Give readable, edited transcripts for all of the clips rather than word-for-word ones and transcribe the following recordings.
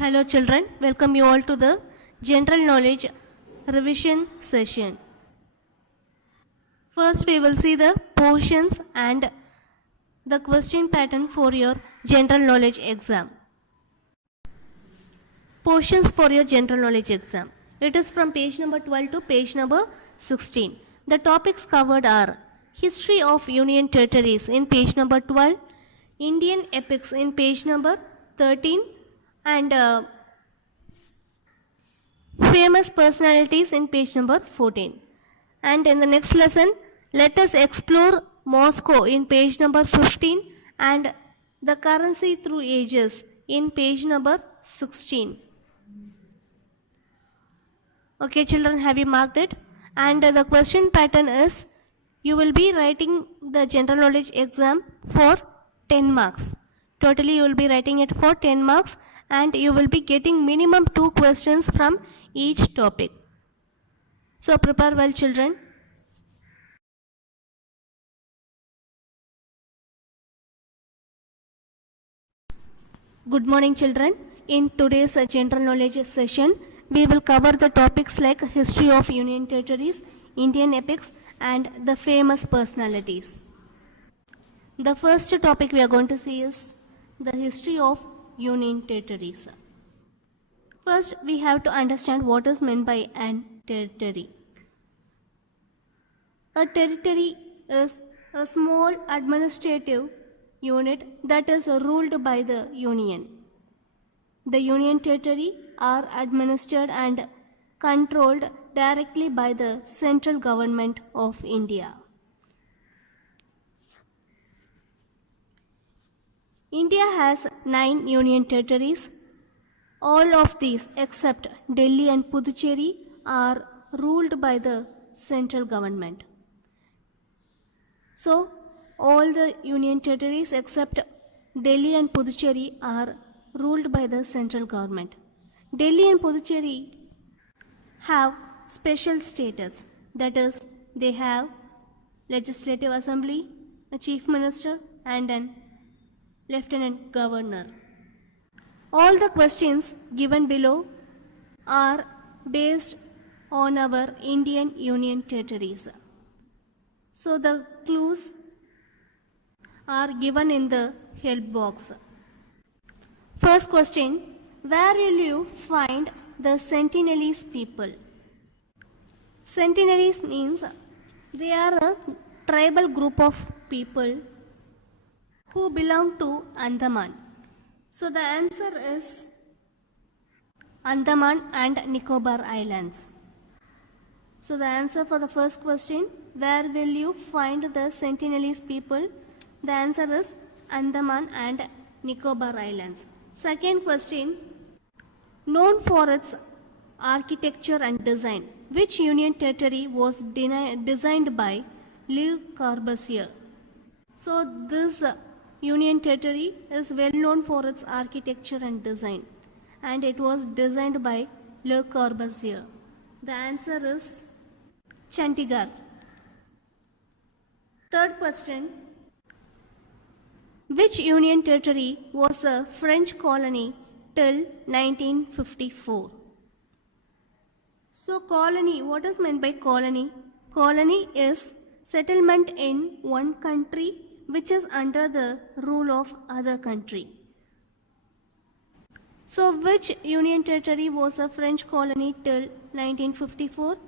Hello children, welcome you all to the general knowledge revision session. First we will see the portions and the question pattern for your general knowledge exam. Portions for your general knowledge exam. It is from page number 12 to page number 16. The topics covered are History of Union Territories in page number 12, Indian Epics in page number 13, and Famous Personalities in page number 14. And in the next lesson, let us explore Moscow in page number 15 and the currency through ages in page number 16. Okay children, have you marked it? And the question pattern is, you will be writing the general knowledge exam for 10 marks. Totally you will be writing it for 10 marks and you will be getting minimum 2 questions from each topic. So prepare well children. Good morning children. In today's general knowledge session, we will cover the topics like History of Union Territories, Indian Epics and the Famous Personalities. The first topic we are going to see is the History of Union Territories. First, we have to understand what is meant by an territory. A territory is a small administrative unit that is ruled by the Union. The Union Territory are administered and controlled directly by the central government of India. India has 9 Union Territories. All of these except Delhi and Puducherry are ruled by the central government. So, all the Union Territories except Delhi and Puducherry are ruled by the central government. Delhi and Puducherry have special status, that is, they have legislative assembly, a chief minister and an lieutenant governor. All the questions given below are based on our Indian Union Territories. So the clues are given in the help box. First question, where will you find the Sentinelese people? Sentinelese means they are a tribal group of people who belong to Andaman. So the answer is Andaman and Nicobar Islands. So the answer for the first question, where will you find the Sentinelese people? The answer is Andaman and Nicobar Islands. Second question, known for its architecture and design, which Union Territory was designed by Le Corbusier? So this Union Territory is well known for its architecture and design, and it was designed by Le Corbusier. The answer is Chandigarh. Third question, which Union Territory was a French colony till 1954? So colony, what is meant by colony? Colony is settlement in one country which is under the rule of other country. So which Union Territory was a French colony till 1954?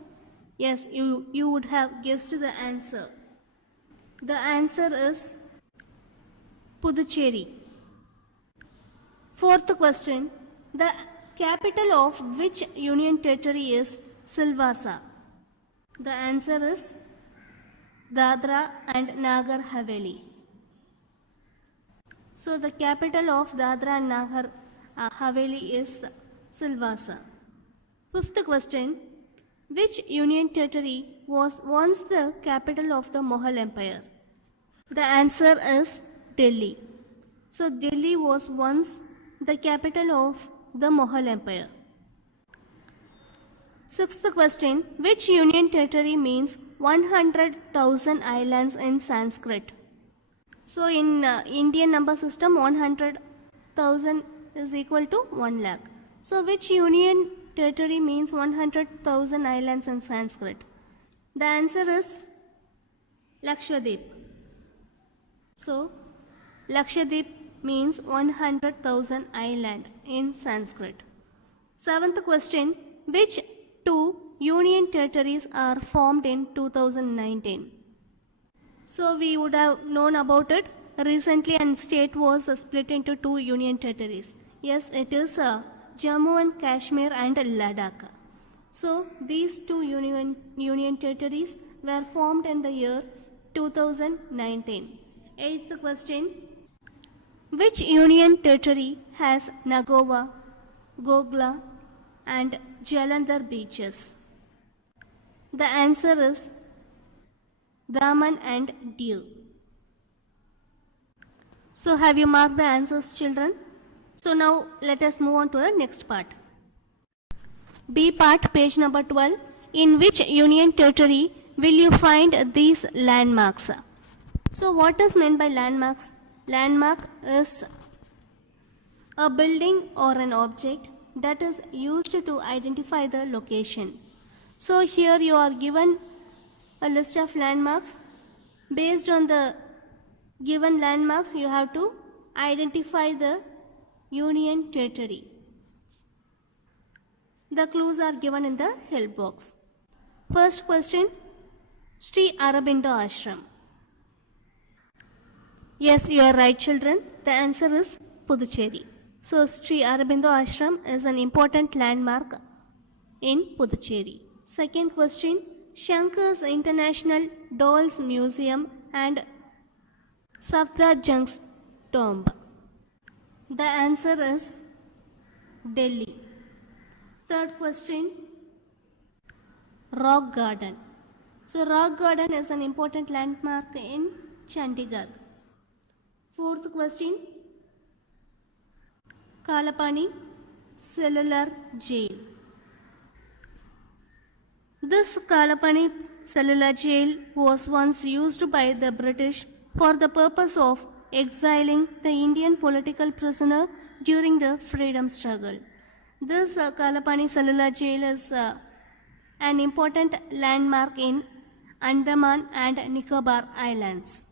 Yes, you would have guessed the answer. The answer is Puducherry. Fourth question, the capital of which Union Territory is Silvassa? The answer is Dadra and Nagar Haveli. So the capital of Dadra and Nagar Haveli is Silvassa. Fifth question, which Union Territory was once the capital of the Mughal Empire? The answer is Delhi. So Delhi was once the capital of the Mughal Empire. Sixth question, which Union Territory means 100,000 islands in Sanskrit? So in Indian number system, 100,000 is equal to 1 lakh. So which union territory means 100,000 islands in Sanskrit? The answer is Lakshadweep. So Lakshadweep means 100,000 island in Sanskrit. Seventh question, which two union territories are formed in 2019? So we would have known about it recently, and state was split into two union territories. Yes, it is Jammu and Kashmir and Ladakh. So these two union territories were formed in the year 2019. Eighth question, which union territory has Nagoa, Gogla and Jalandhar beaches? The answer is Daman and Diu. So have you marked the answers, children? So now let us move on to the next part. B part, page number 12. In which union territory will you find these landmarks? So what is meant by landmarks? Landmark is a building or an object that is used to identify the location. So here you are given a list of landmarks. Based on the given landmarks, you have to identify the union territory. The clues are given in the help box. First question, Sri Aurobindo Ashram. Yes, you are right, children. The answer is Puducherry. So Sri Aurobindo Ashram is an important landmark in Puducherry. Second question, Shankar's International Dolls Museum and Safdarjung's tomb. The answer is Delhi. Third question, Rock Garden. So Rock Garden is an important landmark in Chandigarh. Fourth question, Kalapani Cellular Jail. This Kalapani Cellular Jail was once used by the British for the purpose of exiling the Indian political prisoner during the freedom struggle. This Kalapani Cellular Jail is an important landmark in Andaman and Nicobar Islands.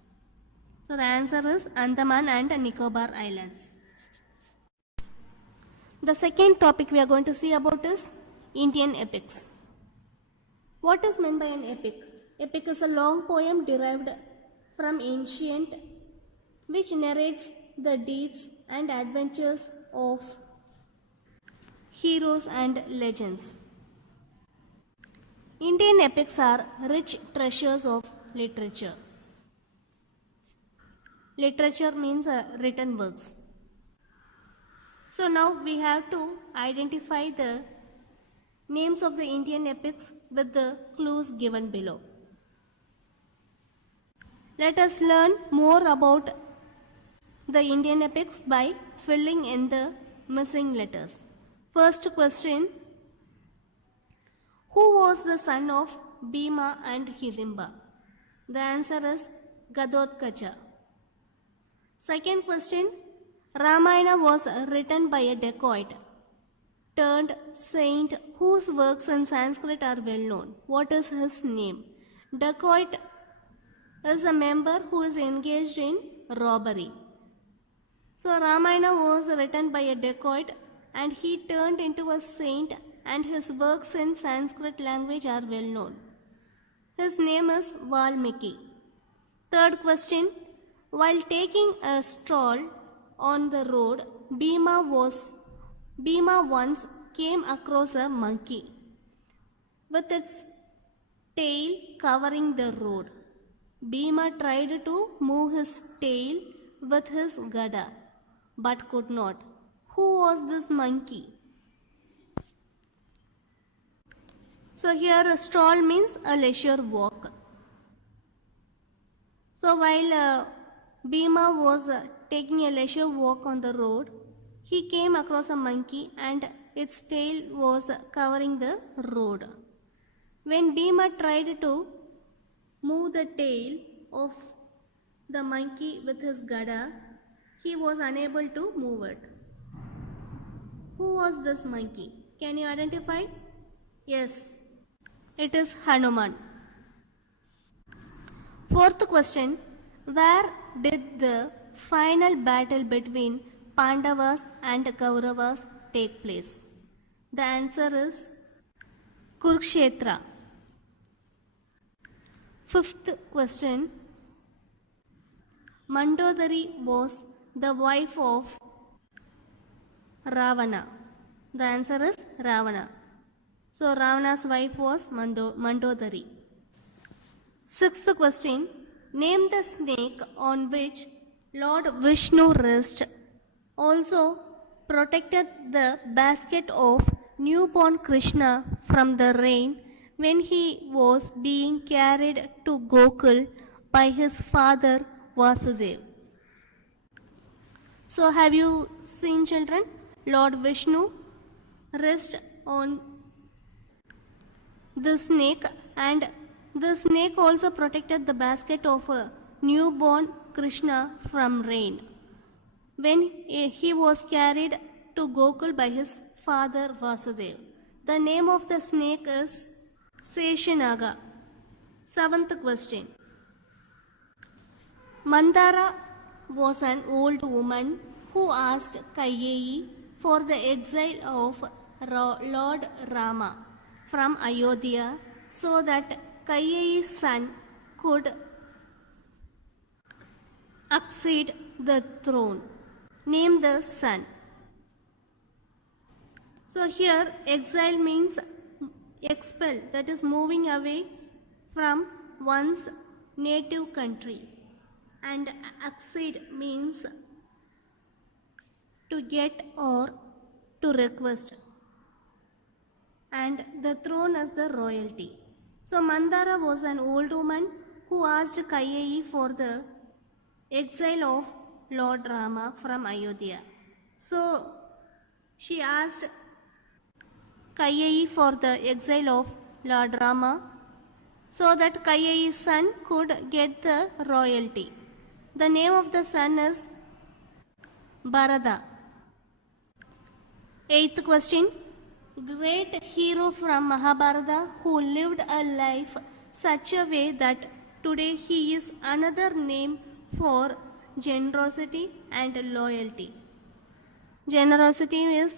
So the answer is Andaman and Nicobar Islands. The second topic we are going to see about is Indian epics. What is meant by an epic? Epic is a long poem derived from ancient which narrates the deeds and adventures of heroes and legends. Indian epics are rich treasures of literature. Literature means written works. So now we have to identify the names of the Indian epics with the clues given below. Let us learn more about the Indian epics by filling in the missing letters. First question, who was the son of Bhima and Hidimba? The answer is Ghatotkach. Second question, Ramayana was written by a dacoit turned saint whose works in Sanskrit are well known. What is his name? Dacoit is a member who is engaged in robbery. So Ramayana was written by a dacoit and he turned into a saint, and his works in Sanskrit language are well known. His name is Valmiki. Third question, while taking a stroll on the road, Bhima once came across a monkey with its tail covering the road. Bhima tried to move his tail with his gada but could not. Who was this monkey? So here a stroll means a leisure walk. So while Bhima was taking a leisure walk on the road, he came across a monkey and its tail was covering the road. When Bhima tried to move the tail of the monkey with his gada, he was unable to move it. Who was this monkey? Can you identify? Yes, it is Hanuman. Fourth question. Where did the final battle between Pandavas and Kauravas take place? The answer is Kurukshetra. Fifth question. Mandodari was the wife of Ravana. The answer is Ravana. So Ravana's wife was Mandodari. Sixth question. Name the snake on which Lord Vishnu rests. Also protected the basket of newborn Krishna from the rain when he was being carried to Gokul by his father Vasudev. So have you seen, children? Lord Vishnu rests on the snake, and the snake also protected the basket of a newborn Krishna from rain when he was carried to Gokul by his father Vasudev. The name of the snake is Seshanaga. Seventh question. Mandara was an old woman who asked Kaiyeyi for the exile of Lord Rama from Ayodhya so that Kaiyeyi's son could accede the throne. Name the son. So here exile means expel, that is moving away from one's native country, and accede means to get or to request, and the throne is the royalty. So Mandara was an old woman who asked Kaiyeyi for the exile of Lord Rama from Ayodhya. So she asked Kaiyeyi for the exile of Lord Rama so that Kaiyeyi's son could get the royalty. The name of the son is Bharata. Eighth question. Great hero from Mahabharata who lived a life such a way that today he is another name for generosity and loyalty. Generosity is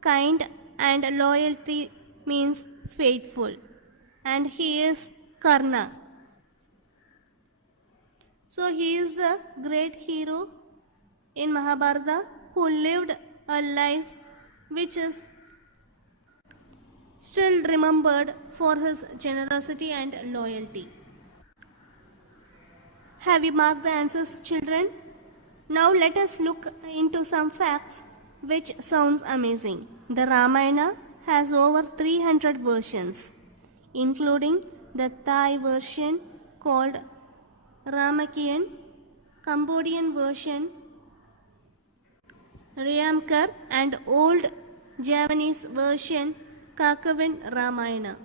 kind and loyalty means faithful, and he is Karna. So he is the great hero in Mahabharata who lived a life which is still remembered for his generosity and loyalty. Have you marked the answers, children? Now let us look into some facts which sounds amazing. The Ramayana has over 300 versions, including the Thai version called Ramakien, Cambodian version Ryamkar, and old Javanese version Kakavin Ramayana.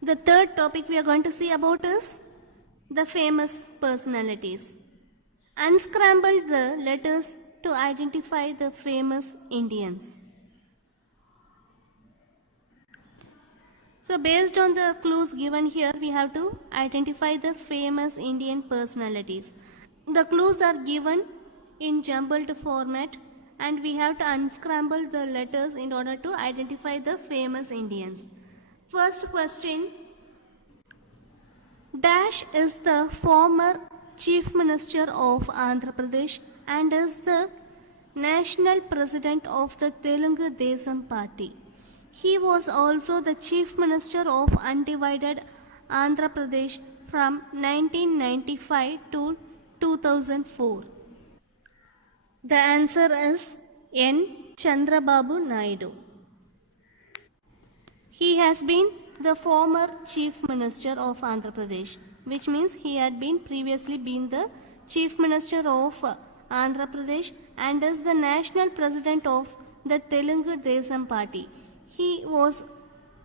The third topic we are going to see about is the famous personalities. Unscramble the letters to identify the famous Indians. So based on the clues given here, we have to identify the famous Indian personalities. The clues are given in jumbled format, and we have to unscramble the letters in order to identify the famous Indians. First question. Dash is the former Chief Minister of Andhra Pradesh and is the National President of the Telugu Desam Party. He was also the Chief Minister of Undivided Andhra Pradesh from 1995 to 2004. The answer is N. Chandrababu Naidu. He has been the former Chief Minister of Andhra Pradesh, which means he had been previously been the Chief Minister of Andhra Pradesh and is the National President of the Telugu Desam Party. He was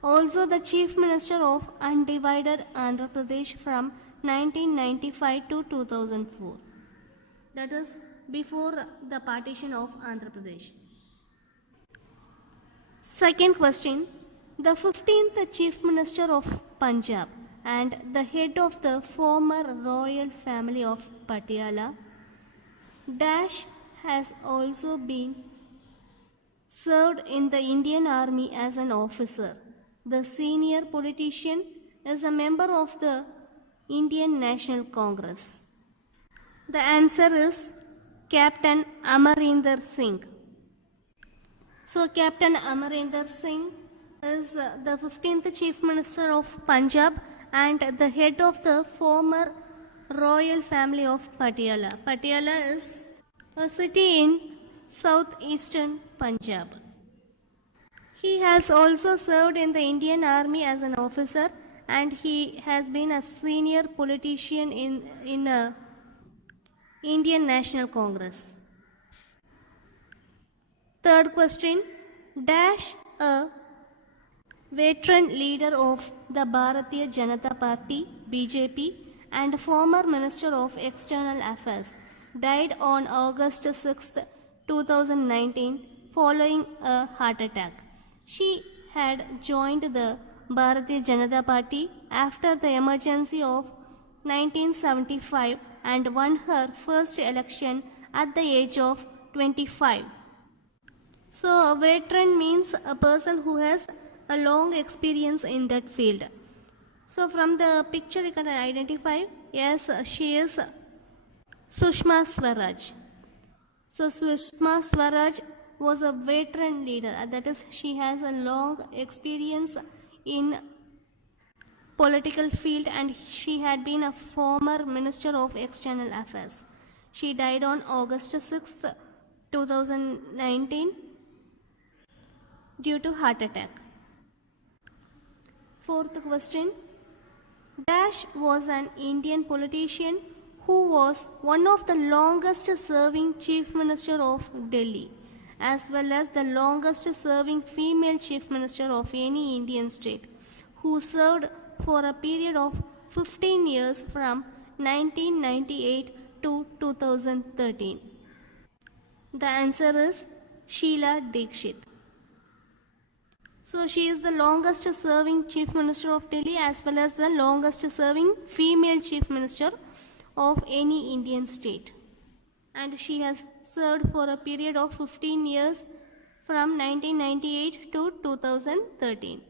also the Chief Minister of Undivided Andhra Pradesh from 1995 to 2004. That is before the partition of Andhra Pradesh. Second question. The 15th Chief Minister of Punjab and the head of the former royal family of Patiala Dash has also been served in the Indian Army as an officer. The senior politician is a member of the Indian National Congress. The answer is Captain Amarinder Singh. So Captain Amarinder Singh is the 15th Chief Minister of Punjab and the head of the former royal family of Patiala. Patiala is a city in southeastern Punjab. He has also served in the Indian Army as an officer and he has been a senior politician in Indian National Congress. Third question. Dash a veteran leader of the Bharatiya Janata Party BJP and former Minister of External Affairs died on August 6, 2019 following a heart attack. She had joined the Bharatiya Janata Party after the emergency of 1975 and won her first election at the age of 25. So a veteran means a person who has a long experience in that field. So from the picture you can identify, yes, she is Sushma Swaraj. So Sushma Swaraj was a veteran leader, that is, she has a long experience in political field and she had been a former Minister of External Affairs. She died on August 6, 2019 due to heart attack. Fourth question. Dash was an Indian politician who was one of the longest serving Chief Minister of Delhi as well as the longest serving female Chief Minister of any Indian state, who served for a period of 15 years from 1998 to 2013. The answer is Sheila Dikshit. So she is the longest serving Chief Minister of Delhi as well as the longest serving female Chief Minister of any Indian state. And she has served for a period of 15 years from 1998 to 2013.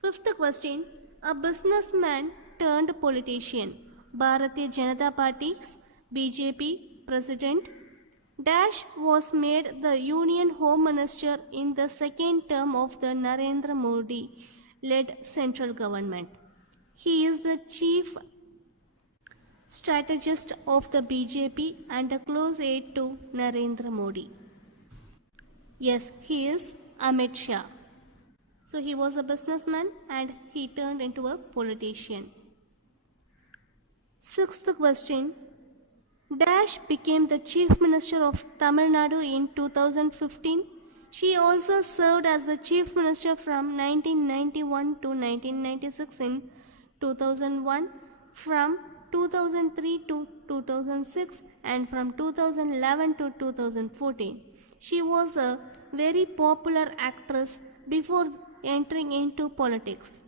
Fifth question. A businessman turned politician, Bharatiya Janata Party's BJP President Dash was made the Union Home Minister in the second term of the Narendra Modi-led central government. He is the chief strategist of the BJP and a close aide to Narendra Modi. Yes, he is Amit Shah. So he was a businessman and he turned into a politician. Sixth question. Dash became the Chief Minister of Tamil Nadu in 2015. She also served as the Chief Minister from 1991 to 1996 in 2001, from 2003 to 2006 and from 2011 to 2014. She was a very popular actress before entering into politics.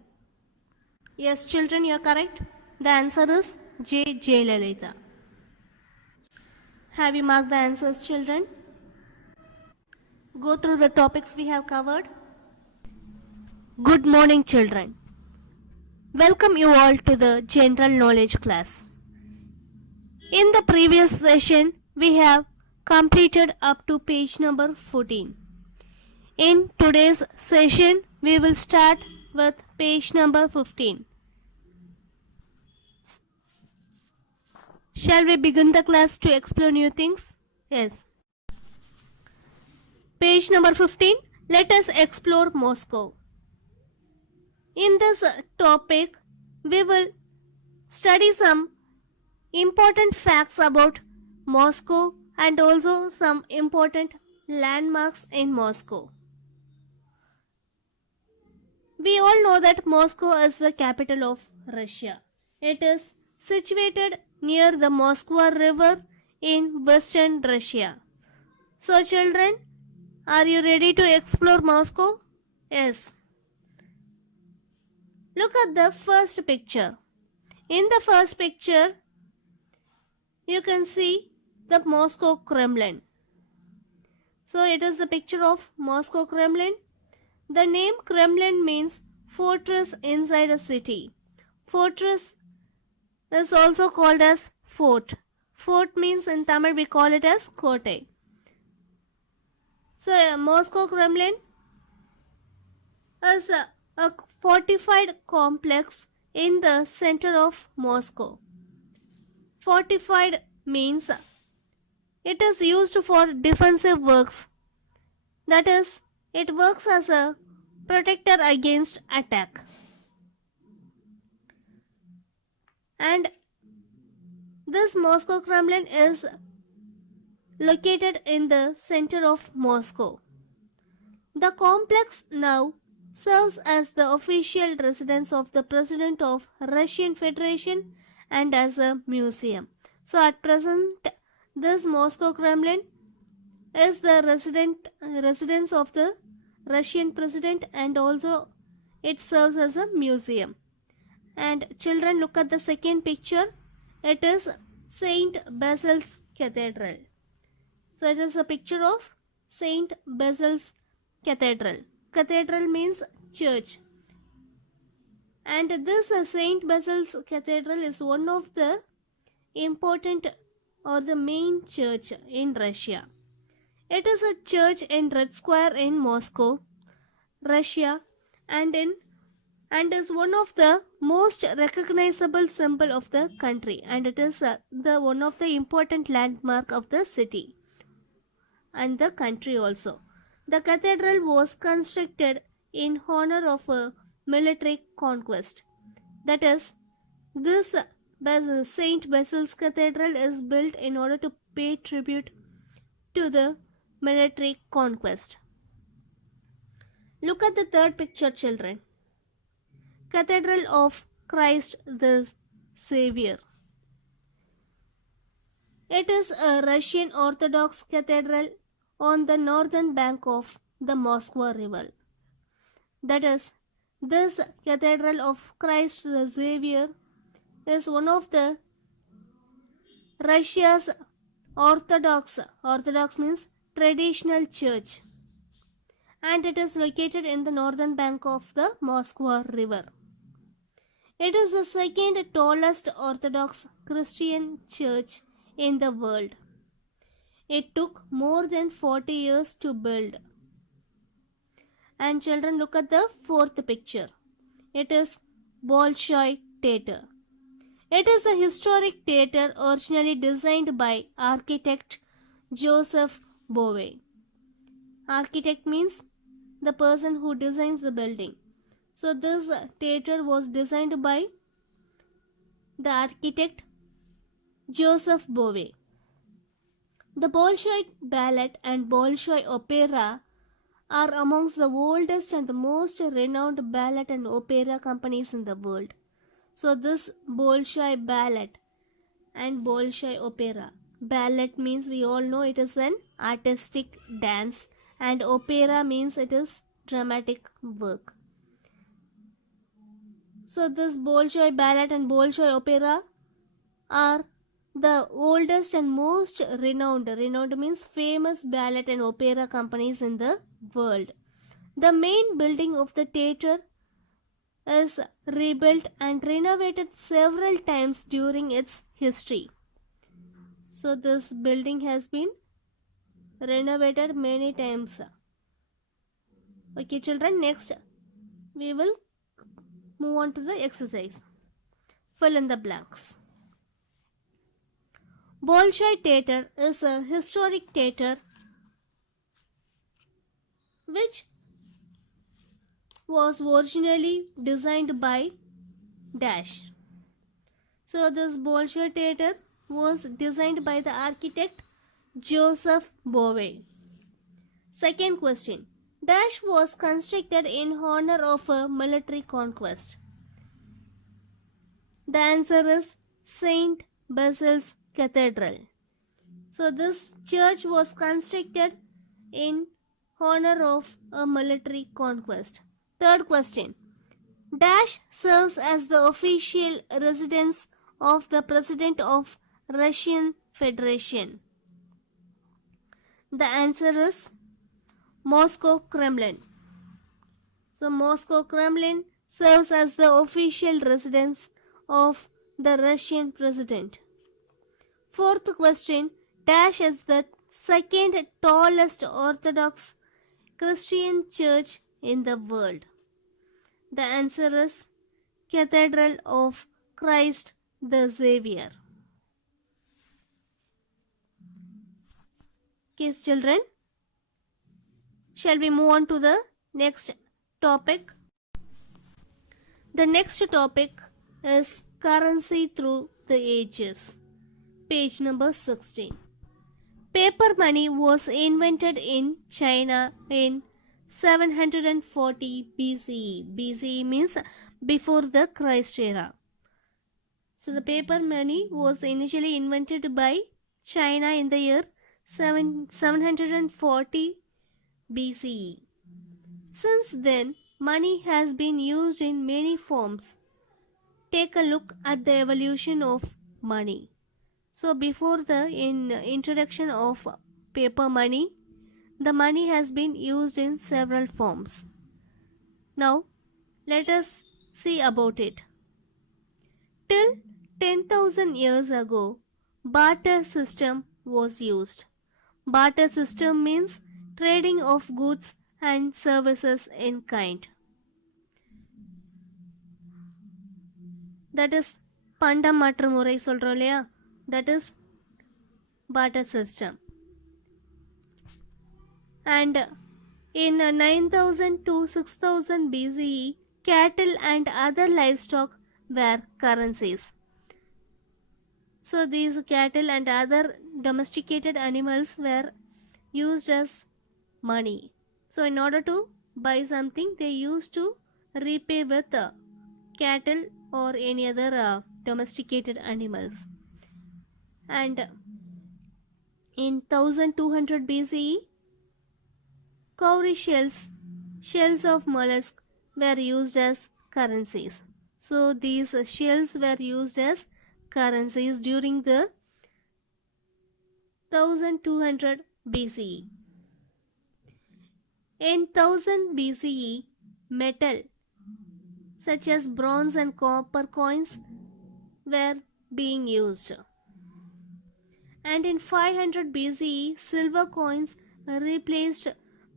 Yes, children, you are correct. The answer is J. Jayalalitha. Have you marked the answers, children? Go through the topics we have covered. Good morning, children. Welcome you all to the general knowledge class. In the previous session, we have completed up to page number 14. In today's session, we will start with page number 15. Shall we begin the class to explore new things? Yes. Page number 15. Let us explore Moscow. In this topic, we will study some important facts about Moscow and also some important landmarks in Moscow. We all know that Moscow is the capital of Russia. It is situated near the Moskva River in western Russia. So children, are you ready to explore Moscow? Yes. Look at the first picture. In the first picture, you can see the Moscow Kremlin. So it is the picture of Moscow Kremlin. The name Kremlin means fortress inside a city. Fortress is also called as fort. Fort means in Tamil we call it as kote. So Moscow Kremlin is a fortified complex in the center of Moscow. Fortified means it is used for defensive works. That is, it works as a protector against attack. And this Moscow Kremlin is located in the center of Moscow. The complex now serves as the official residence of the President of Russian Federation and as a museum. So at present, this Moscow Kremlin is the residence of the Russian President, and also it serves as a museum. And children, look at the second picture. It is Saint Basil's Cathedral. So it is a picture of Saint Basil's Cathedral. Cathedral means church. And this Saint Basil's Cathedral is one of the important or the main church in Russia. It is a church in Red Square in Moscow, Russia, and is one of the most recognizable symbol of the country, and it is the one of the important landmark of the city and the country also. The cathedral was constructed in honor of a military conquest. That is, this Saint Basil's Cathedral is built in order to pay tribute to the military conquest. Look at the third picture, children. Cathedral of Christ the Savior. It is a Russian Orthodox cathedral on the northern bank of the Moskva River. That is, this Cathedral of Christ the Savior is one of the Russia's Orthodox means traditional church, and it is located in the northern bank of the Moskva River. It is the second tallest Orthodox Christian church in the world. It took more than 40 years to build. And children, look at the fourth picture. It is Bolshoi Theatre. It is a historic theatre originally designed by architect Joseph Bowe. Architect means the person who designs the building. So this theatre was designed by the architect Joseph Bowe. The Bolshoi Ballet and Bolshoi Opera are amongst the oldest and the most renowned ballet and opera companies in the world. So this Bolshoi Ballet and Bolshoi Opera. Ballet means we all know it is an artistic dance, and opera means it is dramatic work. So this Bolshoi Ballet and Bolshoi Opera are the oldest and most renowned means famous ballet and opera companies in the world. The main building of the theatre is rebuilt and renovated several times during its history. So this building has been renovated many times. Okay children, next we will move on to the exercise. Fill in the blanks. Bolshoi Theatre is a historic theatre which was originally designed by Dash. So this Bolshoi Theatre was designed by the architect Joseph Bowe. Second question. Dash was constructed in honor of a military conquest. The answer is Saint Basil's Cathedral. So this church was constructed in honor of a military conquest. Third question. Dash serves as the official residence of the President of Russian Federation. The answer is Moscow Kremlin. So Moscow Kremlin serves as the official residence of the Russian president. Fourth question. Dash is the second tallest Orthodox Christian church in the world. The answer is Cathedral of Christ the Savior. Okay, children, shall we move on to the next topic? The next topic is currency through the ages. Page number 16. Paper money was invented in China in 740 BCE. BCE means before the Christ era. So the paper money was initially invented by China in the year 740 BCE. Since then, money has been used in many forms. Take a look at the evolution of money. So before the introduction of paper money, the money has been used in several forms. Now, let us see about it. Till 10,000 years ago, barter system was used. Barter system means trading of goods and services in kind. That is பண்டம் மாற்று முறை சொல்றோம் இல்லையா, that is barter system. And in 9000 to 6000 BCE, cattle and other livestock were currencies. So these cattle and other domesticated animals were used as money. So in order to buy something, they used to repay with cattle or any other domesticated animals. And in 1200 BCE, cowrie shells of mollusk were used as currencies. So these shells were used as currencies during the 1200 BCE. In 1000 BCE, metal such as bronze and copper coins were being used. And in 500 BCE, silver coins replaced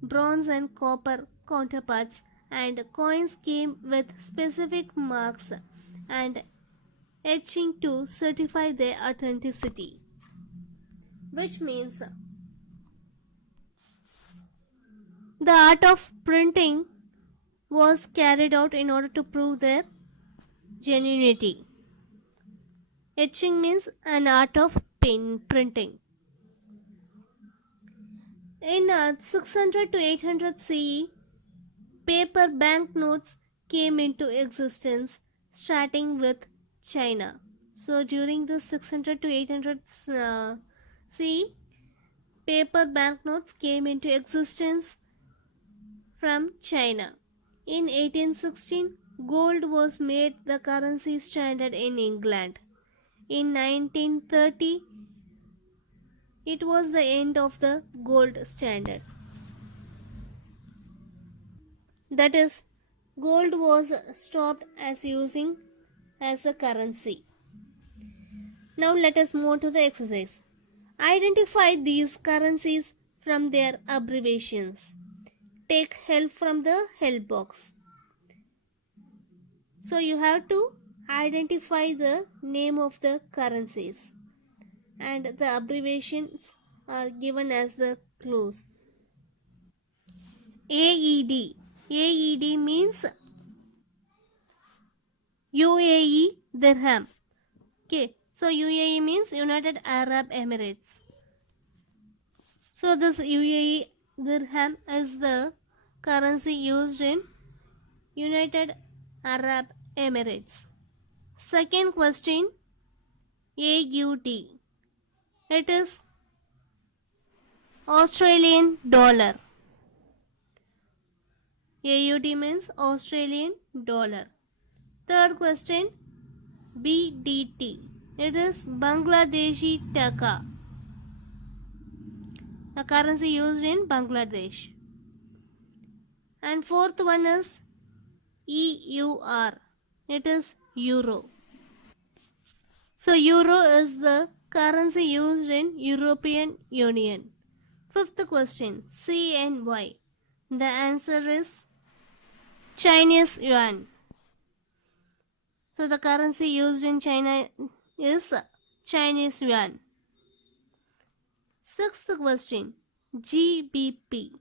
bronze and copper counterparts, and coins came with specific marks and etching to certify their authenticity, which means the art of printing was carried out in order to prove their genuinity. Etching means an art of printing. In 600 to 800 CE, paper banknotes came into existence, starting with China. So during the 600 to 800 CE, paper banknotes came into existence from China. In 1816, gold was made the currency standard in England. In 1930, it was the end of the gold standard. That is, gold was stopped as using as a currency. Now let us move to the exercise. Identify these currencies from their abbreviations. Take help from the help box. So you have to identify the name of the currencies, and the abbreviations are given as the clues. AED. AED means UAE dirham. Okay, so UAE means United Arab Emirates. So this UAE dirham is the currency used in United Arab Emirates. Second question, AUD. It is Australian dollar. AUD means Australian dollar. Third question, BDT. It is Bangladeshi Taka, a currency used in Bangladesh. And fourth one is EUR. It is Euro. So Euro is the currency used in European Union. Fifth question, CNY. The answer is Chinese yuan. So the currency used in China is Chinese yuan. Sixth question, GBP.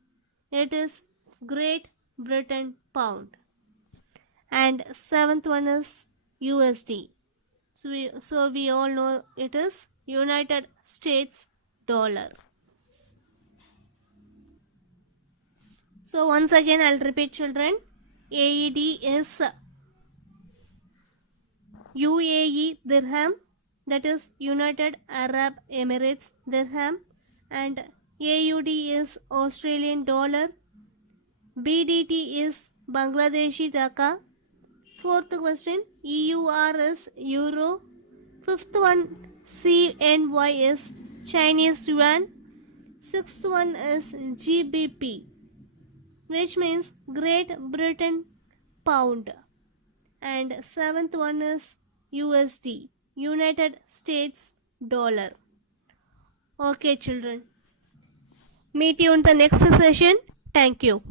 It is Great Britain pound. And seventh one is USD. So we all know it is United States dollar. So once again I'll repeat, children. AED is UAE dirham, that is United Arab Emirates dirham, and AUD is Australian dollar. BDT is Bangladeshi taka. Fourth question, EUR is Euro. Fifth one, CNY is Chinese yuan. Sixth one is GBP, which means Great Britain pound. And seventh one is USD, United States dollar. Okay, children. Meet you in the next session. Thank you.